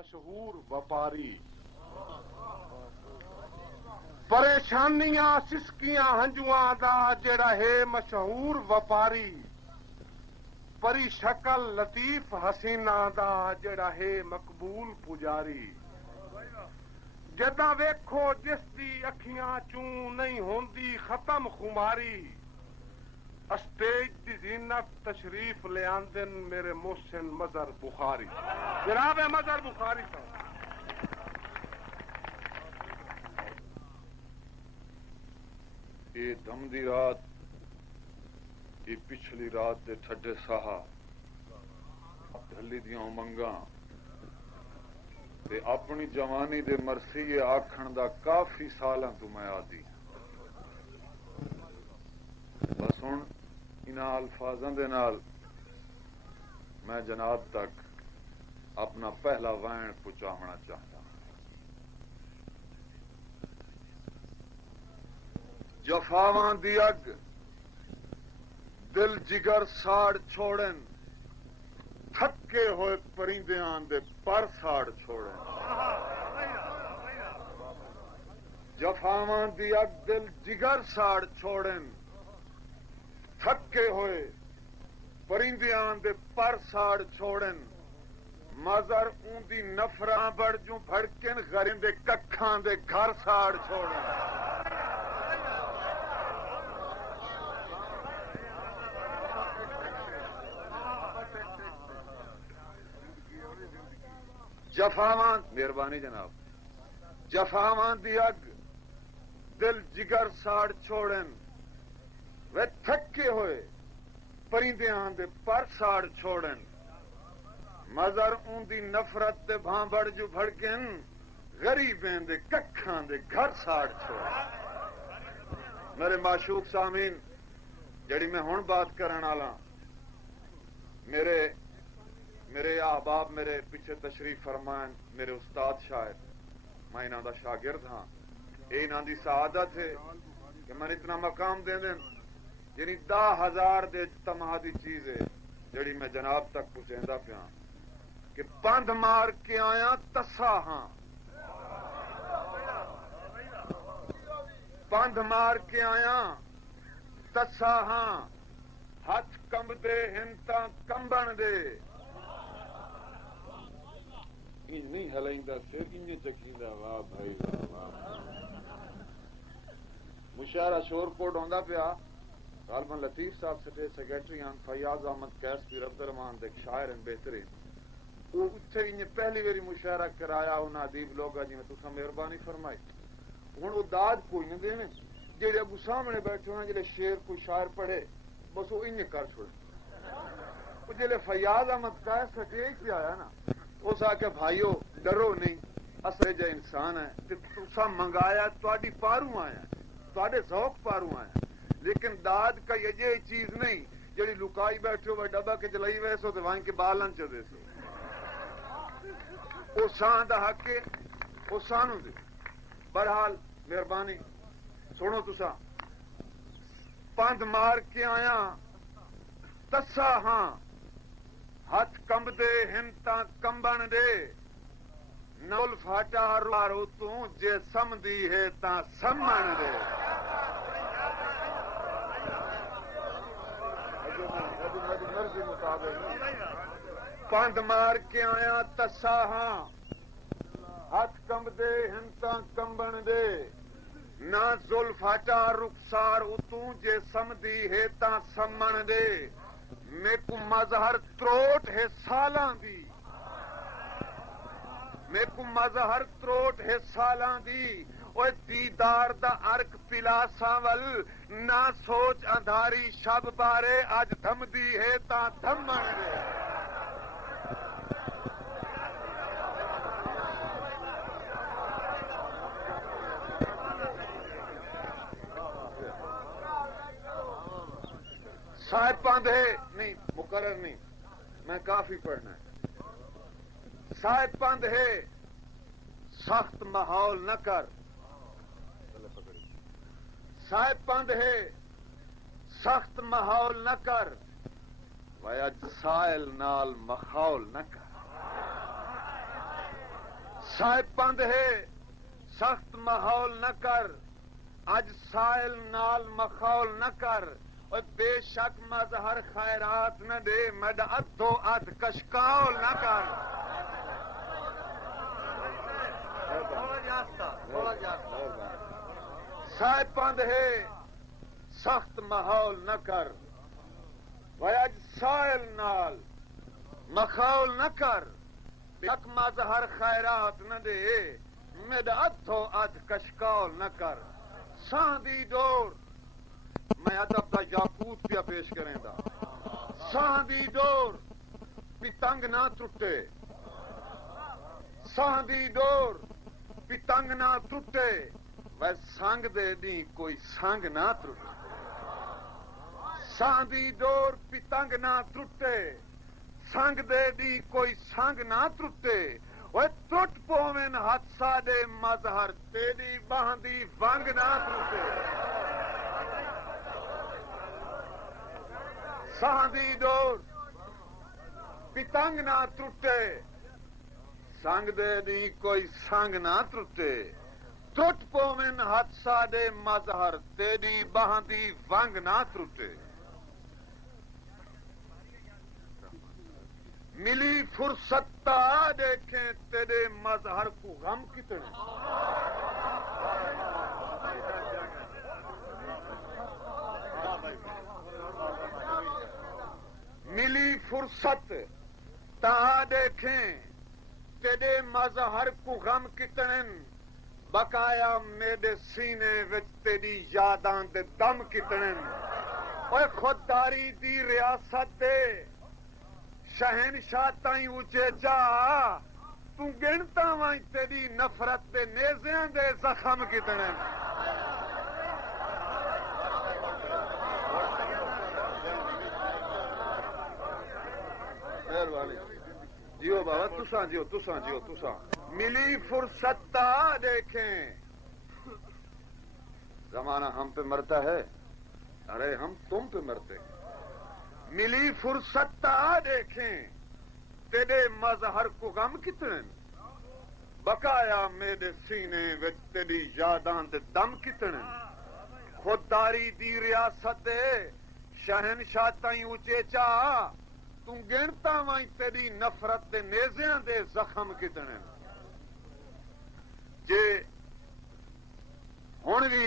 مشہور وپاری پریشانیاں سسکیاں ہنجواں دا جڑا ہے مشہور وپاری پری شکل لطیف حسینہ دا جڑا ہے مقبول پجاری جداں ویکھو جس دی اکھیاں چوں نہیں ہوندی ختم خماری اسٹیج دی زینت تشریف لے آندن میرے محسن مظہر بخاری جناب مظہر بخاری صاحب یہ دم دی رات یہ پچھلی رات دے ٹھڈے ساہا ڈھلی دیاں امنگاں تے اپنی جوانی دے مرثیے آکھن دا کافی سالاں تو میں آدی بس ہن انہاں الفاظاں دے نال میں جناب تک اپنا پہلا وین پہنچاونا چاہتا ہوں۔ جفاواں دی اگ دل جگر ساڑ چھوڑن تھکے ہوئے پرندیاں دے پر ساڑ چھوڑن جفاواں دی اگ دل جگر ساڑ چھوڑن تھکے ہوئے پرندیاں دے پر ساڑ چھوڑن مظہر اون دی نفراں بڑ جوں بھڑکن غرین دے ککھاں دے گھر ساڑ چھوڑن جفاواں مہربانی جناب جفاواں دی اگ دل جگر ساڑ چھوڑن وہ تھکے ہوئے پرندیاں دے پر ساڑ چھوڑن مظہر اون دی نفرت دے بھانبڑ جو بھڑکن غریبیں دے ککھاں دے گھر ساڑ چھوڑن میرے معشوق سامعین جڑی میں ہن بات کرن والا میرے احباب میرے پیچھے تشریف فرمائیں میرے استاد شاعر میں انہاں دا شاگرد ہاں اے انہاں دی سعادت ہے کہ میں اتنا مقام دے دیں یعنی 10,000 دے تمہا دی چیز ہے جڑی میں جناب تک پہنچیندا پیا کہ بند مار کے آیا تسا ہاں بند مار کے آیا تسا ہاں ہاتھ کمب دے ہنتا کمبن دے نہیں ہلائندا سر انج چکیندا واہ بھائی واہ مشاعرہ شور کوٹ ہوندا پیا غالباً لطیف صاحب سیکریٹری ہیں فیاض احمد کیسپی رب الرحمان دے شاعر ہیں بہترین وہ اتھے انج پہلی باری مشاعرہ کرایا انہاں ادیب لوگاں جی میں تساں مہربانی فرمائی ہن وہ داد کوئی نہ دیویں جڑے اگوں سامنے بیٹھے ہونا جڑے شعر کوئی شاعر پڑھے بس وہ انج کر چھوڑے وہ جڑے فیاض احمد کیس سٹیج پہ آیا نا اس آ کے بھائیو ڈرو نہیں اصل جا انسان ہے تے تساں منگایا تہاڈی پاروں آیا تہاڈے ذوق پاروں آیا لیکن داد کا یہ چیز نہیں جڑی لکائی بیٹھو وہ ڈبا کے چلائی ویسو تو وہاں کے بالن چ دے سو او سان دا حق ہے او سانو دے بہرحال مہربانی سنو تساں پند مار کے آیا تسا ہاں ہاتھ کمب دے ہنتا کمبن دے نول فاٹا رو تو جے سمدی ہے تا سمن دے پند مار کے آیا تسا ہاں ہاتھ کمب دے ہنتا کمبن دے نہ زلفاٹا رخسار اتوں جے سمدی ہے تا سمن دے میں کو مظہر تروٹ ہے سالاں دی میں کو مظہر تروٹ ہے سالاں دی اوے دیدار دا ارک پلا ساول نہ سوچ اندھاری شب بارے اج دھم دی ہے تا دھمن دے صاحب پاندھے نہیں مقرر نہیں میں کافی پڑھنا ہے صاحب پاندھے سخت ماحول نہ کر صاحب پاندھے سخت ماحول نہ کر وے اج سائل نال مخول نہ کر صاحب پند ہے سخت ماحول نہ کر اج سائل نال مخول نہ کر اور بے شک مظہر خیرات نہ دے مد ادھو اد کشکول نہ کر صاحب پند ہے سخت ماحول نہ کر اج سائل نال مخول نہ کر یک مظہر خیرات نہ دے مد ادھو اد کشکول نہ کر ساں دی ڈور میں ادب دا یاقوت پیا پیش کریں دا ساں دی ڈور پتنگ نہ ٹوٹے ساں دی ڈور پتنگ نہ ٹوٹے وہ سنگ دے دی کوئی سنگ نہ ٹوٹے ساں دی ڈور پتنگ نہ ٹوٹے سنگ دے دی کوئی سنگ نہ ٹوٹے وہ ٹوٹ پوین ہاتھ ساڈے مظہر تیری باہ دی ونگ نہ ٹوٹے ساں دی ڈور پتنگ نہ ٹوٹے سنگ دے دی کوئی سنگ نہ ٹوٹے ٹوٹ پوین ہاتھ ساڈے مظہر تیری باہ دی ونگ نہ ٹوٹے ملی فرصت تا دیکھیں تیرے مظہر کو غم کتنے ملی فرصت تا دیکھیں تیرے مظہر کو غم کتنے بقایا میرے سینے وچ تیری یاداں دے دم کتنے اوے خودداری دی ریاست دے شہنشاہ تائیں اونچے جا تو گنتا وائیں تیری نفرت دے نیزیاں دے زخم کتنے جیو بابا تساں جیو ملی فرصت تا دیکھیں زمانہ ہم پہ مرتا ہے ارے ہم تم پہ مرتے ہیں ملی فرصت تا دیکھیں تیرے مظہر کو غم کتنے بقایا میرے سینے وچ تیری یاداں دے دم کتنے خودداری دی ریاست دے شہنشاہ تائیں اونچے چا تو گنتا وائیں تیری نفرت دے نیزیاں دے زخم کتنے جے ہن بھی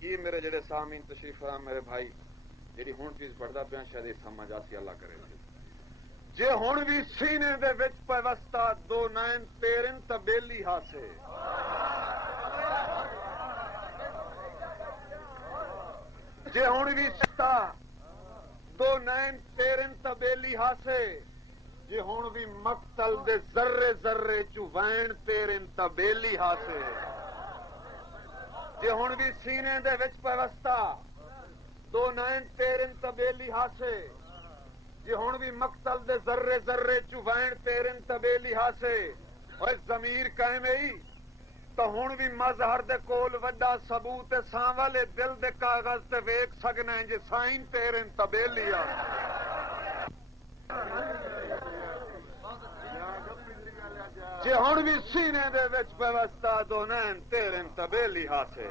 یہ میرے جڑے سامعین تشریف فرما میرے بھائی جی ہوں چیز پڑھتا پیا شاید سمجھ آسی اللہ کرے جے ہوں بھی سینے دے وچ پیوستہ دو نین تیرن تبیلی ہاسے جے ہوں بھی ستا دو نین تیرن تبیلی ہاسے جے ہوں بھی مقتل دے ذرے ذرے چوین تیرن تبیلی ہاسے جے ہوں بھی سینے دے وچ پیوستہ دو نین تیرن تبیلی ہاسے جی ہوں بھی مقتل دے ذرے ذرے چوین تیرن تبیلی ہاسے اور ضمیر قائم ہی تو ہوں بھی مظہر دے کول وڈا ثبوت ساں والے دل دے کاغذ تے ویکھ سکنا ہے جی سائن تیرن تبیلی آ جی ہوں بھی سینے دے وچ پیوستہ دو نین تیرن تبیلی ہاسے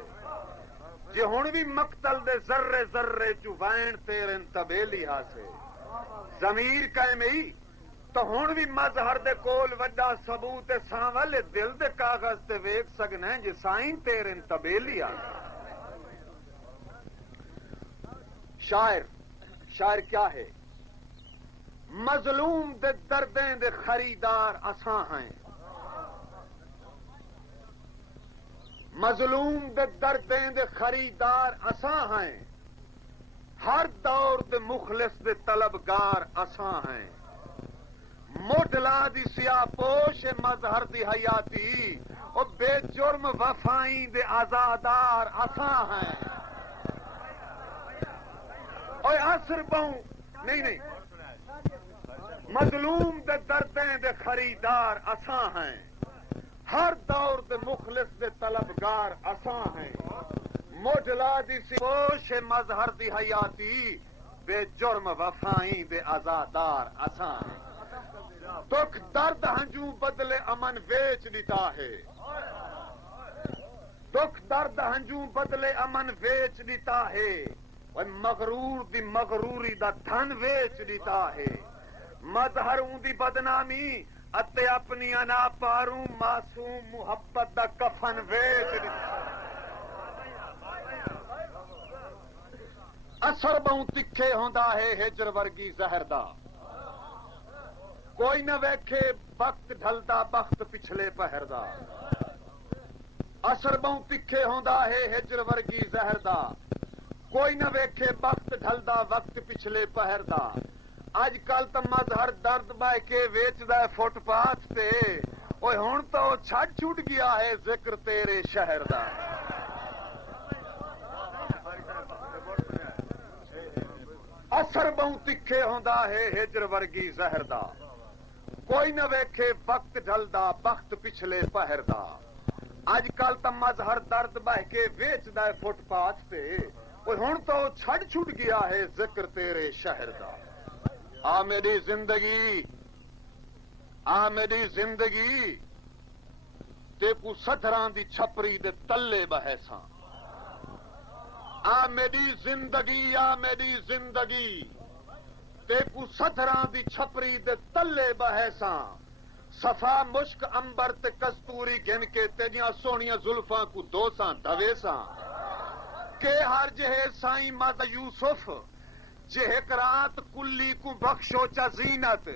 جی ہوں بھی مقتل دے ذرے ذرے چوین تیرن تبیلی ہاسے ضمیر قائم ہی تو ہوں بھی مظہر دے کول وڈا ثبوت ساں والے دل دے کاغذ تے ویکھ سکنا ہے جی سائن تیرن تبیلی ہاسے شاعر کیا ہے مظلوم دے دردیں دے خریدار اساں ہیں مظلوم دے دردیں دے خریدار اساں ہیں ہر دور دے مخلص دے طلبگار اساں ہیں موڈلا دی سیاہ پوش مظہر دی حیاتی او بے جرم وفائیں دے آزادار اساں ہیں اوے عصر بہوں نہیں مظلوم دے دردیں دے خریدار اساں ہیں ہر دور دے مخلص دے طلبگار اساں ہیں موڈلا دی سیوش مظہر دی حیاتی بے جرم وفائیں دے آزادار اساں ہیں دکھ درد ہنجوں بدلے امن ویچ دیتا ہے دکھ درد ہنجوں بدلے امن ویچ دیتا ہے مغرور دی مغروری دا دھن ویچ دیتا ہے مظہر اون دی بدنامی اتے اپنی انا پاروں معصوم محبت دا کفن ویچ دیتا اثر بہوں تکھے ہوندا ہے ہجر ورگی زہر دا کوئی نہ ویکھے وقت ڈھلدا بخت پچھلے پہر دا اثر بہوں تکھے ہوندا ہے ہجر ورگی زہر دا کوئی نہ ویکھے وقت ڈھلدا وقت پچھلے پہر دا اج کل تو مظہر درد بہ کے ویچدا ہے فٹ پاتھ تے اوئے ہن تو چھڈ چھٹ گیا ہے ذکر تیرے شہر دا اثر بہوں تکھے ہوندا ہے ہجر ورگی زہر دا کوئی نہ ویکھے وقت ڈھلدا بخت پچھلے پہر دا اج کل تو مظہر درد بہ کے ویچدا ہے فٹ پاتھ تے اوئے ہن تو چھڈ چھٹ گیا ہے ذکر تیرے شہر دا آ میری زندگی تے کو ستھراں دی چھپری دے تلے بہیساں آ میری زندگی تے کو ستھراں دی چھپری دے تلے بہیساں صفا مشک امبر تے کستوری گن کے تیجیاں سونیاں زلفاں کو دوساں دویساں کہ ہر جہے سائیں مد یوسف جہک رات کلی کو بخشو چا زینت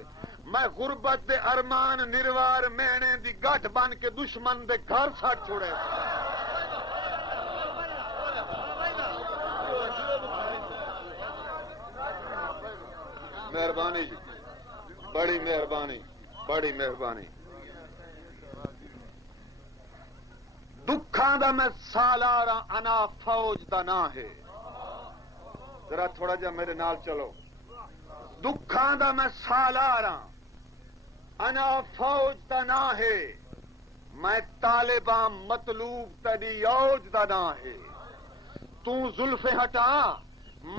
میں غربت دے ارمان نروار مینے دی گٹھ بن کے دشمن دے گھر سٹ چھوڑے مہربانی جی بڑی مہربانی دکھاں دا میں سالارا انا فوج دا نہ ہے ذرا تھوڑا جا میرے نال چلو دکھاں دا میں سالارا انا فوج دا نہ ہے میں طالباں مطلوب تیری یوج دا نہ ہے تو زلفیں ہٹا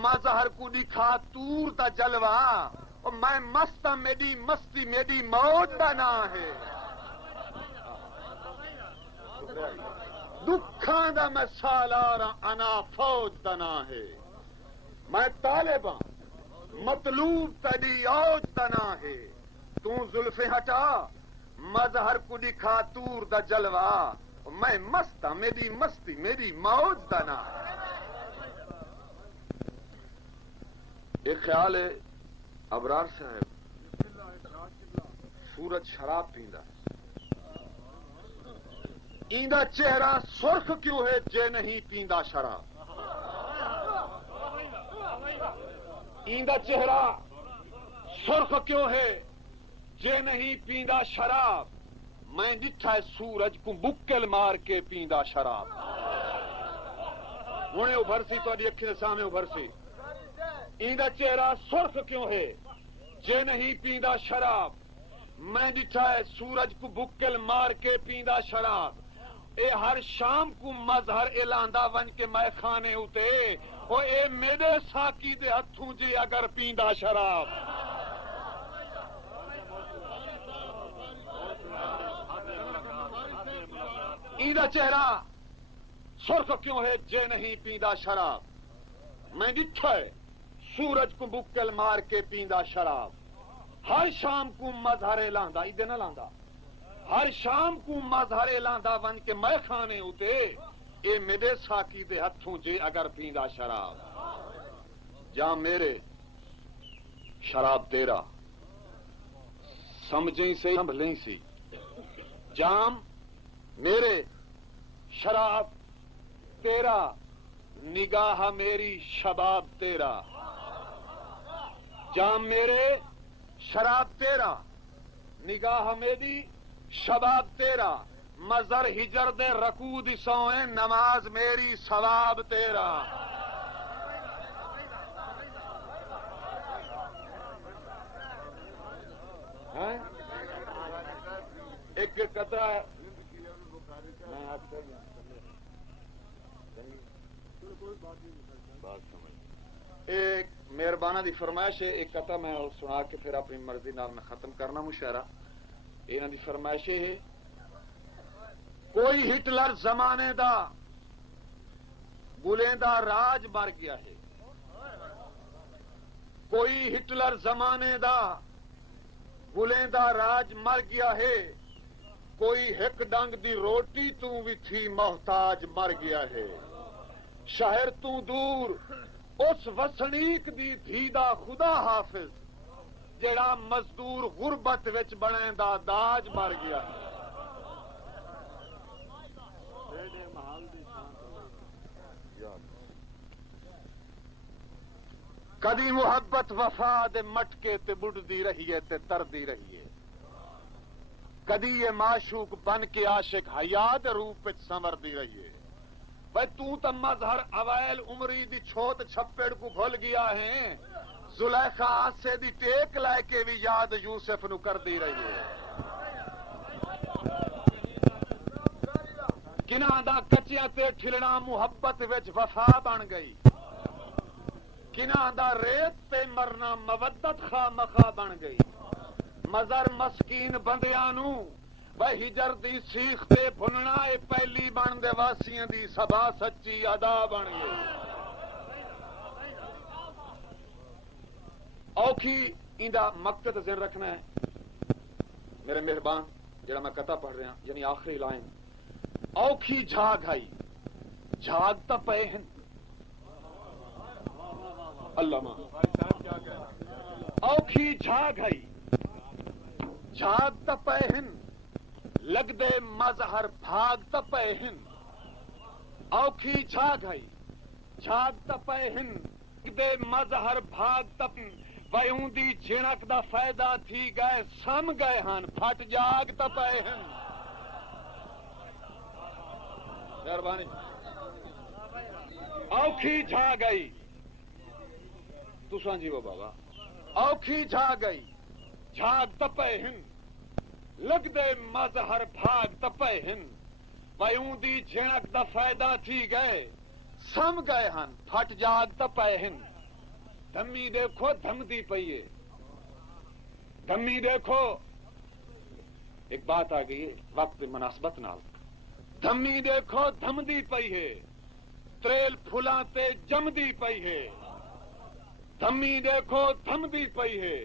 مظہر کو دکھا تور دا جلوہ اور میں مستہ میری مستی میری موج دا نہ ہے دکھاں دا میں سالارا انا فوج دا نہ ہے میں طالباں مطلوب تیری اوج دا نہ ہے تو زلفیں ہٹا مظہر کو دکھا تور دا جلوہ میں مستہ میری مستی میری موج دا نہ ہے ایک خیال ہے ابرار صاحب سورج شراب پیندا ایندا چہرہ سرخ کیوں ہے جے نہیں پیندا شراب ایندا چہرہ سرخ کیوں ہے جے نہیں پیندا شراب میں ڈٹھا سورج کو بکل مار کے پیندا شراب ہنے ابھرسی تہاڈی اکھیں دے سامنے ابھرسی ایندا چہرہ سرخ کیوں ہے جے نہیں پیندا شراب میں ڈٹھا سورج کو بکل مار کے پیندا شراب اے ہر شام کو مظہر اعلاندا ون کے میں خانے اتے او اے میرے ساکی دے ہتھوں جے اگر پیندا شراب ایندا چہرہ سرخ کیوں ہے جے نہیں پیندا شراب میں ڈٹھا سورج کو بکل مار کے پیندا شراب ہر شام کو مظہر اعلاندا ایدے نہ لاندا ہر شام کو مظہر اعلاندا ون کے میں خانے اتے اے میرے ساکی دے ہتھوں جے اگر پیندا شراب جا میرے شراب تیرا سمجھیں سے سنبھلیں سی جام میرے شراب تیرا نگاہ میری شباب تیرا جام میرے شراب تیرا نگاہ میری شباب تیرا مظہر ہجر دے رکوع دی سوئیں نماز میری ثواب تیرا ایک قطرہ ہے ایک مہربانہ دی فرمائش ہے ایک قطع میں سنا کے پھر اپنی مرضی نال میں ختم کرنا مشاعرہ. انہاں دی فرمائش ہے کوئی ہٹلر زمانے دا بلیندا راج مر گیا ہے. کوئی ہٹلر زمانے دا بلیندا راج مر گیا ہے. کوئی ہک ڈنگ دی روٹی تو بھی تھی محتاج مر گیا ہے. شہر تو دور اس وسنیک دی دھی دا خدا حافظ جڑا مزدور غربت وچ بنے دا داج مر گیا ہے. کدی محبت وفا دے مٹکے تے بڑھدی رہیے تے تردی رہیے. کدی یہ معشوق بن کے عاشق حیا دے روپ وچ سنوردی رہیے. بھائی تو مظہر اوائل عمری دی چھوت چھپڑ کو بھول گیا ہے. زلیخا آسے دی ٹیک لائے کے بھی یاد یوسف نو کر دی رہیے. کناں دا کچیاں تے ٹھلنا محبت وچ وفا بن گئی. کناں دا ریت تے مرنا مودت خواہ مخواہ بن گئی. مزر مسکین بندیاں نو بھائی ہجر دی سیخ تے بھننا اے پہلی بن دے واسیاں دی سبا سچی ادا بن گئی. اوکھی ایندا مقصد ذہن رکھنا ہے میرے مہربان جڑا میں قطع پڑھ رہا یعنی آخری لائن. اوکھی جھاگ آئی جھاگ تا پے ہن علامہ. اوکھی جھاگ آئی جھاگ تا پے ہن لگ دے مظہر بھاگ تا پے ہن. اوکھی جھاگ آئی جھاگ تا پے ہن لگ دے مظہر بھاگ تا ویوں دی جھنک دا فائدہ تھی گئے سم گئے ہن پھٹ جاگ تا پے ہن. مہربانی. اوکھی جھاگ آئی تساں جی وہ بابا. اوکھی جھاگ آئی جھاگ تپے ہن لگ دے مظہر بھاگ تپے ہن. ویوں دی جھنک دا فائدہ تھی گئے سم گئے ہن پھٹ جاگ تپے ہن. دھمی دیکھو دھم دی پئیے. دھمی دیکھو ایک بات آ گئی وقت مناسبت نال. دھمی دیکھو دھم دی پئی ہے تریل پھلاں تے جم دی پئی ہے. دھمی دیکھو دھم دی پئی ہے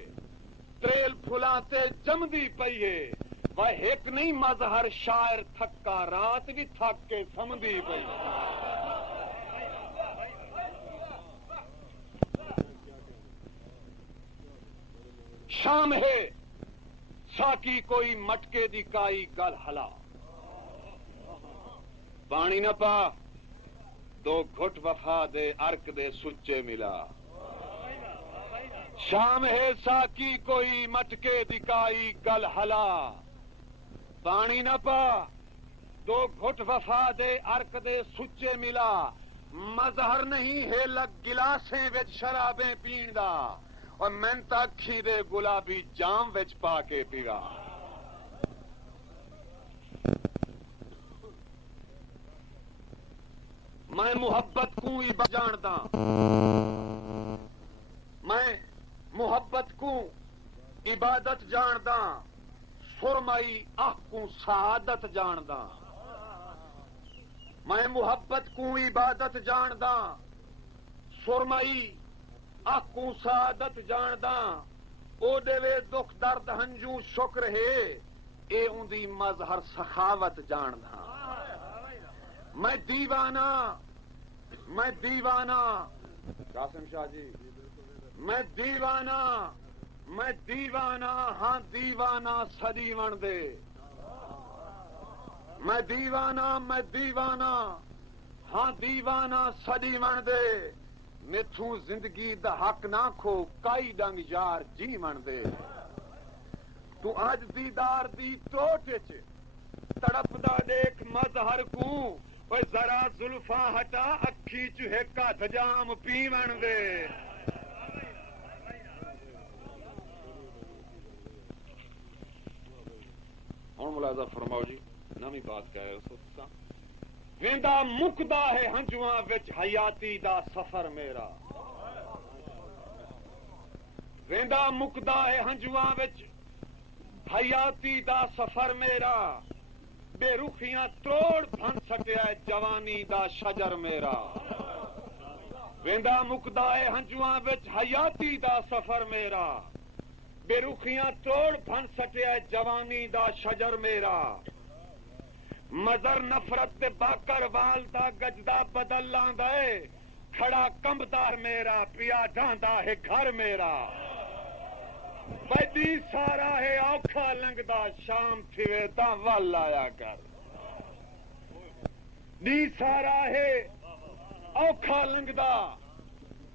تریل پھلاں تے جم دی پئی ہے. وہ ایک نہیں مظہر شاعر تھکا رات بھی تھک کے سم دی پئی. شام ہے ساکی کوئی مٹکے دی کائی گل ہلا. پانی نہ پا دو گھٹ وفا دے ارک دے سچے ملا. شام ہے ساکی کوئی مٹکے دکائی گل ہلا. پانی نہ پا دو گھٹ وفا دے ارک دے سچے ملا. مظہر نہیں ہے لگ گلاسیں وچ شرابیں پین دا اور مینتا کھی دے گلابی جام وچ پا کے پیوا. میں محبت کو ہی جاندا. میں محبت کو عبادت جاندا. سرمائی آہ کو سعادت جاندا. میں محبت کو عبادت جاندا. سرمائی آہ کو سعادت جاندا. او دے وے دکھ درد ہنجو شکر ہے اے اندی مظہر سخاوت جاندا. میں دیوانہ میں دیوانہ قاسم شاہ جی میں دیوانہ میں دیوانہ ہاں دیوانہ سدیون دے. میں دیوانہ ہاں دیوانہ سدیون دے. میتھوں زندگی دا حق نہ کھو کائی ڈنگ یار جیون دے. تو اج دیدار دی ٹوٹ وچ تڑپدا دیکھ مظہر کو اوے ذرا زلفاں ہٹا اکھی چوہے کا دجام پیون دے. ہوں ملاحظہ فرماؤ جی نمی بات کہہ رہے ہو. ویندا مکدا ہے ہنجواں وچ حیاتی دا سفر میرا. ویندا مکدا ہے ہنجواں وچ حیاتی دا سفر میرا بے رخیاں توڑ بھن سٹیا ہے جوانی دا شجر میرا ویندا مکدا ہے ہنجواں وچ حیاتی دا سفر میرا بے رخیاں توڑ بھن سٹیا ہے جوانی دا شجر میرا مزر نفرت دے باکر وال دا گجدا بدل لاندا ہے کھڑا کمبدار میرا پیا ڈاندا ہے گھر میرا بدی سارا ہے اوکھا لنگدا شام تھوے تاں ول آیا کر دی سارا ہے اوکھا لنگدا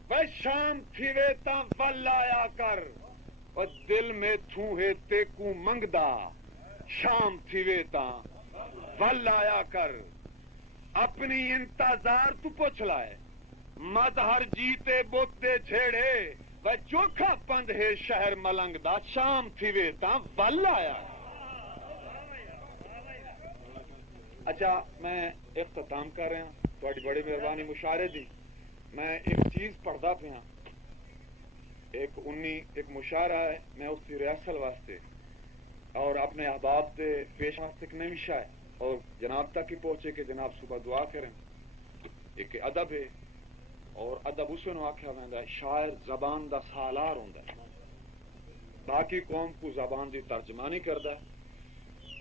بے شام تھوے تاں ول آیا کر اور دل میں تھوں ہے تے کو منگدا شام تھوے تاں ول آیا کر اپنی انتظار تو پوچھ لائے مظہر جیتے بوتے جھیڑے و چوکھا پند ہے شہر ملنگ دا شام تھوے تاں ول آیا. اچھا میں اختتام کر رہا ہوں تھوڑی بڑی مہربانی مشاعرے دی. میں ایک چیز پڑھدا پیا ایک مشاعرہ ہے میں اس کی ریاسل واسطے اور اپنے احباب سے پیش واسطے نہیں مشا ہے اور جناب تک ہی پہنچے کہ جناب صبح دعا کریں. ایک ادب ہے اور ادب اس نے آخیا ویندا ہے شاعر زبان دا سالار ہوندا ہے باقی قوم کو زبان دی ترجمانی کردا ہے.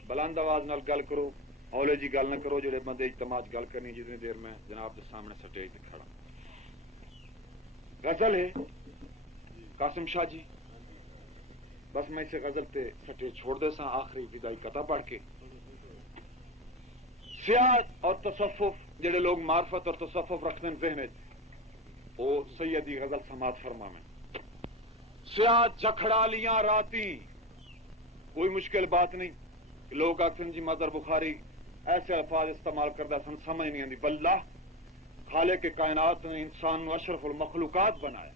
بلند آواز نال گل کرو اولے جی گل نہ کرو جڑے بندے اجتماع گل کرنی جتنی دیر میں جناب کے سامنے سٹیج تے کھڑا. غزل ہے قاسم شاہ جی بس میں اسے غزل تے سٹیج چھوڑ دے سا آخری ابتدائی قطع پڑھ کے. سیاحت اور تصوف جڑے لوگ معرفت اور تصوف رکھتے ہیں ذہن وہ سیدی غزل سماعت فرما میں. سیاحت جکھڑا لیاں راتی کوئی مشکل بات نہیں. لوگ آخر جی مظہر بخاری ایسے الفاظ استعمال کرتا سن سمجھ نہیں آتی. واللہ خالق کے کائنات نے انسان نو اشرف المخلوقات بنایا.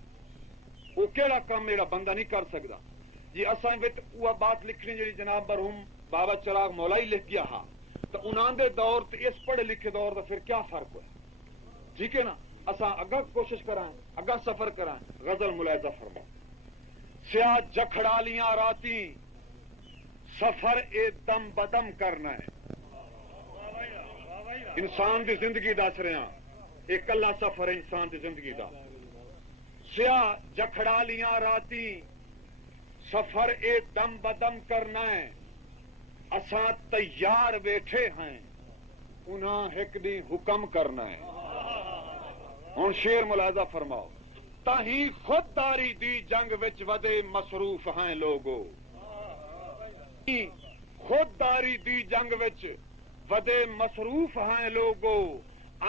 وہ کیڑا کام میرا بندہ نہیں کر سکتا جی. اساں وچ وہ بات لکھنی جی جناب مرحوم بابا چراغ مولائی لکھ گیا ہاں تو انہاں دے دور تے اس پڑھے لکھے دور دا پھر کیا فرق ہے. ٹھیک ہے نا. اساں اگا کوشش کرائیں اگا سفر کرائیں. غزل ملاحظہ فرما. سیاہ جکھڑا لیاں راتی سفر اے دم بدم کرنا ہے. انسان دی زندگی دس رہے ہیں ایک کلا سفر ہے انسان دی زندگی دا. سیاہ جکھڑا لیاں راتی سفر اے دم بدم کرنا ہے. اساں تیار بیٹھے ہیں انہاں ایک دی حکم کرنا ہے. ہن شیر ملاحظہ فرماؤ. تاہی خودداری دی جنگ وچ ودے مصروف ہیں لوگو. خودداری دی جنگ وچ ودے مصروف ہیں لوگو.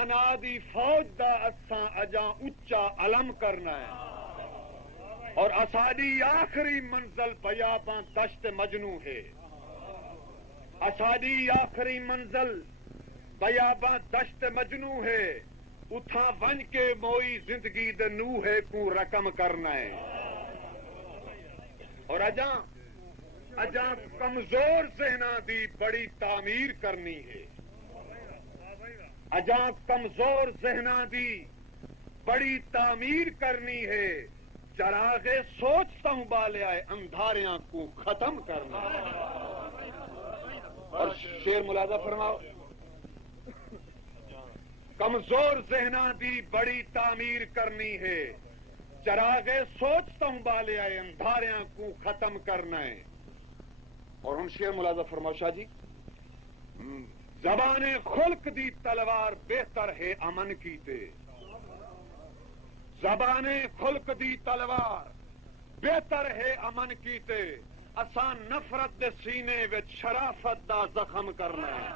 انادی فوج دا اساں اجاں اچا علم کرنا ہے اور اسادی آخری منزل بیاباں دشت مجنو ہے. اسادی آخری منزل بیاباں دشت مجنو ہے. اتھاں ون کے موئی زندگی دے نوہے کو رقم کرنا ہے. اور اجاں کمزور ذہناں دی بڑی تعمیر کرنی ہے. اجاں کمزور ذہناں دی بڑی تعمیر کرنی ہے. چراغ سوچ سنبھالیا ہے اندھاریاں کو ختم کرنا ہے. اور شیر ملاحظہ فرماؤ. کمزور ذہناں دی بڑی تعمیر کرنی ہے. چراغ سوچ سنبھالیا ہے اندھاریاں کو ختم کرنا ہے. اور ہم شیر ملاحظہ فرماؤ شاہ جی. زبان خلق دی تلوار بہتر ہے امن کی تے. زبان خلق دی تلوار بہتر ہے امن کی تے. اسان نفرت دے سینے وچ شرافت دا زخم کرنا ہے.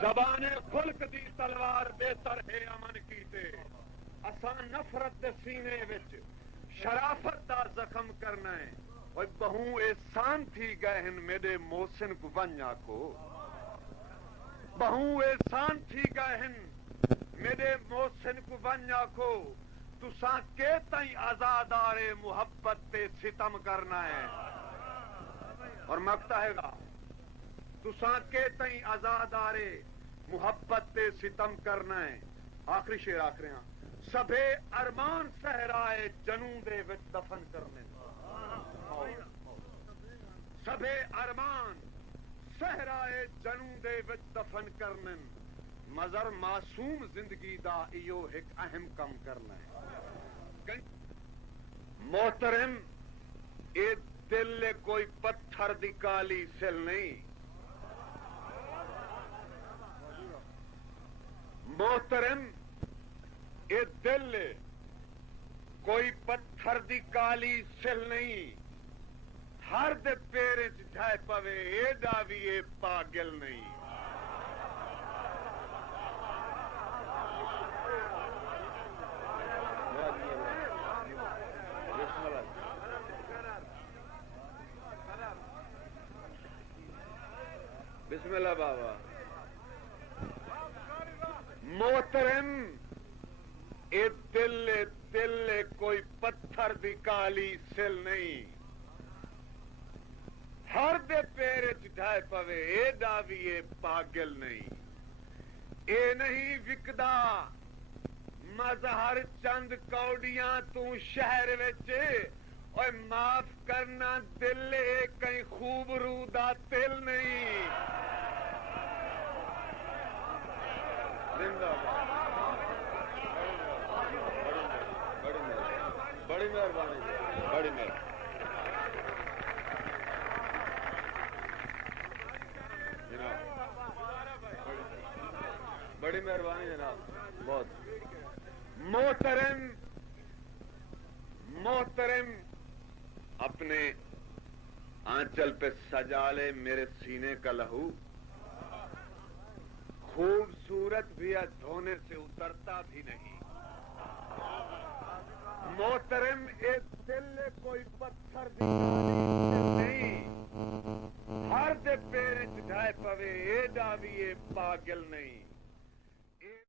زبان خلق دی تلوار بہتر ہے امن کی تے. اسان نفرت دے سینے وچ شرافت دا زخم کرنا ہے. اور بہوں احسان تھی گئے ہیں میرے محسن کو ونیا کو. بہوں احسان تھی گئے ہیں میرے محسن کو ونیا کو. تساں کے تائیں آزادارے محبت تے ستم کرنا ہے. اور مکتا ہے گا تساں کے تائیں آزادارے محبت تے ستم کرنا ہے. آخری شعر آخر ہیں سبے ارمان صحرائے جنوں دے وچ دفن کرنے سبے ارمان صحرائے جنوں دے وچ دفن کرنے مزر معصوم زندگی دا ایو ایک اہم کم کرنا ہے محترم اے دل کوئی پتھر دی کالی سل نہیں محترم اے دل کوئی پتھر دی کالی سل نہیں ہر دے پیرے چ پوے اے دا بھی اے پاگل نہیں بسم اللہ بابا محترم اے دل کوئی پتھر دی کالی سل نہیں ہر دے پیرے چ پوے اے دا بھی اے پاگل نہیں اے نہیں وکدا مظہر چند کوڑیاں تو شہر وچ اوے معاف کرنا دل اے کہیں خوب رو دا تل نہیں زندہ بڑی مہربانی بڑی مہربانی بڑی مہربانی جناب بہت محترم اپنے آنچل پہ سجا لے میرے سینے کا لہو خوبصورت بھی ہے دھونے سے اترتا بھی نہیں محترم اے دل کوئی پتھر دی نہیں ہر دے پیرے چ ڈھائے پوے اے دا بھی اے پاگل نہیں